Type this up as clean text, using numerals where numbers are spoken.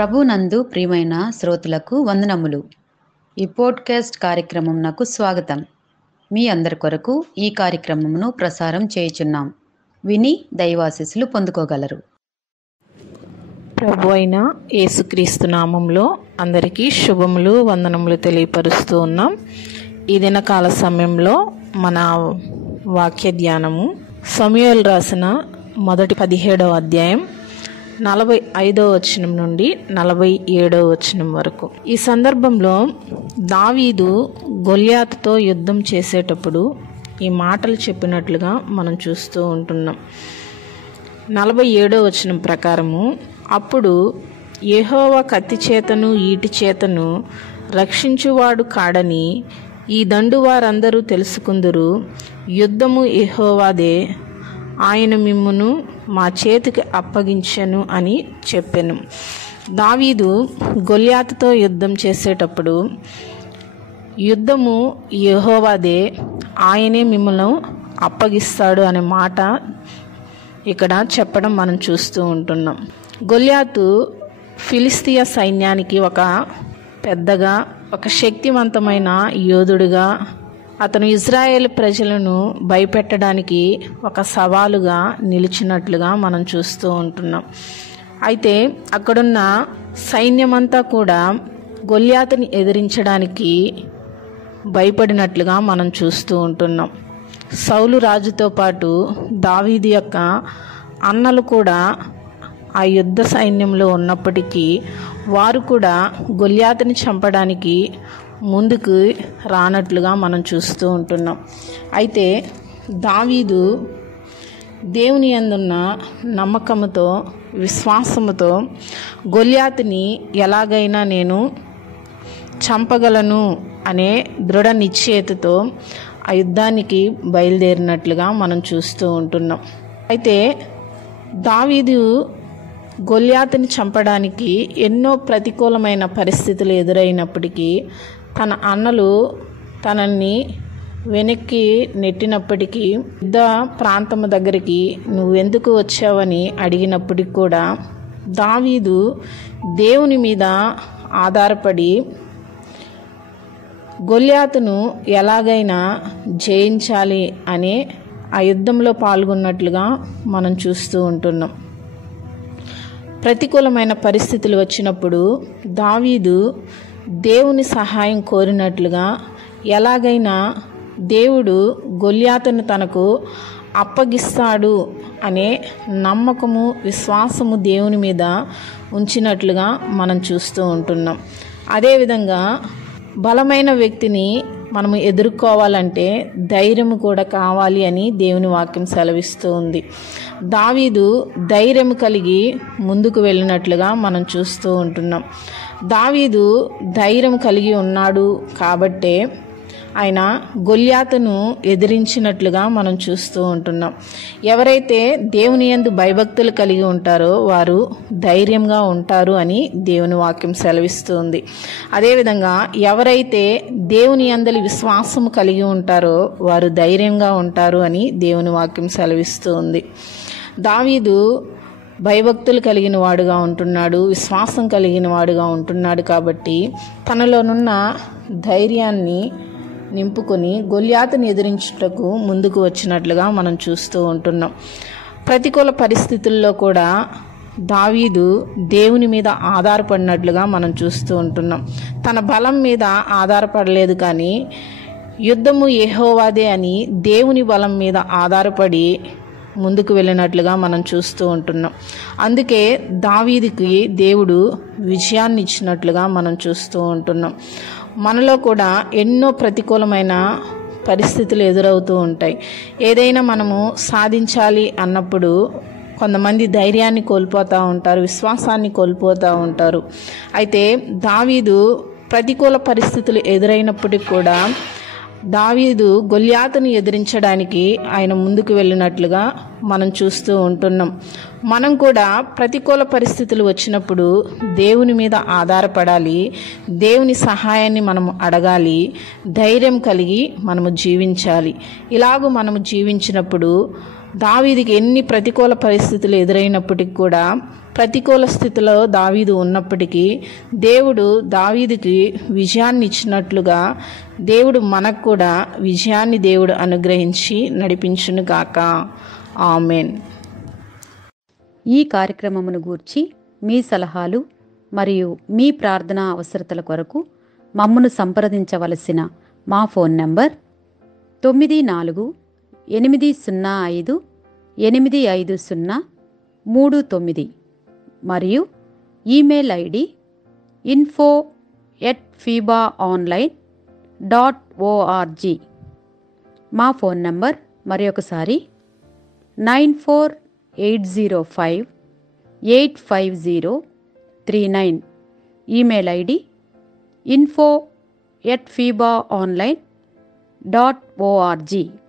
ప్రభునందు ప్రియమైన శ్రోతలకు వందనములు. ఈ పోడ్కాస్ట్ కార్యక్రమం నాకు స్వాగతం. మీ అందరి కొరకు ఈ కార్యక్రమమును ప్రసారం చేయుచున్నాం. విని దైవాశీస్సులు పొందుకోగలరు. ప్రభు అయిన యేసుక్రీస్తు నామంలో అందరికీ శుభములు, వందనములు తెలియపరుస్తూ ఉన్నాం. ఈ దినకాల సమయంలో మన వాక్య ధ్యానము సమూయేలు రాసిన మొదటి 17వ అధ్యాయం 45వ వచనం నుండి 47వ వచనం వరకు. ఈ సందర్భంలో దావీదు గొల్యాతుతో యుద్ధం చేసేటప్పుడు ఈ మాటలు చెప్పినట్లుగా మనం చూస్తూ ఉంటున్నాం. 47వ వచనం ప్రకారము, అప్పుడు యెహోవా కత్తి చేతను ఈటి చేతను రక్షించువాడు కాడని ఈ దండు వారందరూ తెలుసుకుందురు. యుద్ధము యెహోవాదే, ఆయన మిమ్మును మా చేతికి అప్పగించెను అని చెప్పెను. దావీదు గొల్యాతుతో యుద్ధం చేసేటప్పుడు యుద్ధము యెహోవాదే, ఆయనే మిమ్మల్ని అప్పగిస్తాడు అనే మాట ఇక్కడ చెప్పడం మనం చూస్తూ ఉంటున్నాం. గొల్యాతు ఫిలిస్తీయ సైన్యానికి ఒక పెద్దగా, ఒక శక్తివంతమైన యోధుడుగా, అతను ఇజ్రాయేల్ ప్రజలను భయపెట్టడానికి ఒక సవాలుగా నిలిచినట్లుగా మనం చూస్తూ ఉంటున్నాం. అయితే అక్కడున్న సైన్యమంతా కూడా గొల్యాతుని ఎదిరించడానికి భయపడినట్లుగా మనం చూస్తూ ఉంటున్నాం. సౌలు రాజుతో పాటు దావీదు యొక్క అన్నలు కూడా ఆ యుద్ధ సైన్యంలో ఉన్నప్పటికీ వారు కూడా గొల్యాతుని చంపడానికి ముందుకు రానట్లుగా మనం చూస్తూ ఉంటున్నాం. అయితే దావీదు దేవుని యందున్న నమ్మకముతో, విశ్వాసముతో గొల్యాతుని ఎలాగైనా నేను చంపగలను అనే దృఢ నిశ్చయతతో ఆ యుద్ధానికి బయలుదేరినట్లుగా మనం చూస్తూ ఉంటున్నాం. అయితే దావీదు గొల్యాతుని చంపడానికి ఎన్నో ప్రతికూలమైన పరిస్థితులు ఎదురైనప్పటికీ, తన అన్నలు తనని వెనక్కి నెట్టినప్పటికీ, యుద్ధ ప్రాంతము దగ్గరికి నువ్వెందుకు వచ్చావని అడిగినప్పటికి కూడా దావీదు దేవుని మీద ఆధారపడి గొల్యాతును ఎలాగైనా జయించాలి అనే ఆ యుద్ధంలో పాల్గొన్నట్లుగా మనం చూస్తూ ఉంటున్నాం. ప్రతికూలమైన పరిస్థితులు వచ్చినప్పుడు దావీదు దేవుని సహాయం కోరినట్లుగా, ఎలాగైనా దేవుడు గొల్యాతును తనకు అప్పగిస్తాడు అనే నమ్మకము, విశ్వాసము దేవుని మీద ఉంచినట్లుగా మనం చూస్తూ ఉంటున్నాం. అదేవిధంగా బలమైన వ్యక్తిని మనము ఎదుర్కోవాలంటే ధైర్యం కూడా కావాలి అని దేవుని వాక్యం సెలవిస్తూ ఉంది. దావీదు ధైర్యం కలిగి ముందుకు వెళ్ళినట్లుగా మనం చూస్తూ ఉంటున్నాం. దావీదు ధైర్యం కలిగి ఉన్నాడు కాబట్టే ఆయన గొల్యాతును ఎదిరించినట్లుగా మనం చూస్తూ ఉంటున్నాం. ఎవరైతే దేవుని యందు భయభక్తులు కలిగి ఉంటారో వారు ధైర్యంగా ఉంటారు అని దేవుని వాక్యం సెలవిస్తుంది. అదేవిధంగా ఎవరైతే దేవుని యందలి విశ్వాసము కలిగి ఉంటారో వారు ధైర్యంగా ఉంటారు అని దేవుని వాక్యం సెలవిస్తూ ఉంది. దావీదు భయభక్తులు కలిగిన వాడుగా ఉంటున్నాడు, విశ్వాసం కలిగిన వాడుగా ఉంటున్నాడు కాబట్టి తనలోనున్న ధైర్యాన్ని నింపుకొని గొల్యాతుని ఎదిరించుటకు ముందుకు వచ్చినట్లుగా మనం చూస్తూ ఉంటున్నాం. ప్రతికూల పరిస్థితుల్లో కూడా దావీదు దేవుని మీద ఆధారపడినట్లుగా మనం చూస్తూ ఉంటున్నాం. తన బలం మీద ఆధారపడలేదు, కానీ యుద్ధము యెహోవాదే అని దేవుని బలం మీద ఆధారపడి ముందుకు వెళ్ళినట్లుగా మనం చూస్తూ ఉంటున్నాం. అందుకే దావీదుకి దేవుడు విజయాన్ని ఇచ్చినట్లుగా మనం చూస్తూ ఉంటున్నాం. మనలో కూడా ఎన్నో ప్రతికూలమైన పరిస్థితులు ఎదురవుతూ ఉంటాయి. ఏదైనా మనము సాధించాలి అన్నప్పుడు కొంతమంది ధైర్యాన్ని కోల్పోతూ ఉంటారు, విశ్వాసాన్ని కోల్పోతూ ఉంటారు. అయితే దావీదు ప్రతికూల పరిస్థితులు ఎదురైనప్పటికీ కూడా దావీదు గొల్యాతును ఎదిరించడానికి ఆయన ముందుకు వెళ్ళినట్లుగా మనం చూస్తూ ఉంటున్నాం. మనం కూడా ప్రతికూల పరిస్థితులు వచ్చినప్పుడు దేవుని మీద ఆధారపడాలి, దేవుని సహాయాన్ని మనము అడగాలి, ధైర్యం కలిగి మనము జీవించాలి. ఇలాగూ మనము జీవించినప్పుడు దావీదుకి ఎన్ని ప్రతికూల పరిస్థితులు ఎదురైనప్పటికీ కూడా, ప్రతికూల స్థితిలో దావీదు ఉన్నప్పటికీ దేవుడు దావీదుకి విజయాన్ని ఇచ్చినట్లుగా దేవుడు మనకు కూడా విజయాన్ని దేవుడు అనుగ్రహించి నడిపించును గాక. ఆమెన్. ఈ కార్యక్రమమును గూర్చి మీ సలహాలు మరియు మీ ప్రార్థనా అవసరతల కొరకు మమ్మను సంప్రదించవలసిన మా ఫోన్ నంబర్ 944585085039 మరియు ఈమెయిల్ ఐడి info@fibaonline.org. మా ఫోన్ నంబర్ మరొకసారి 9480585039. Email ID info@fibaonline.org.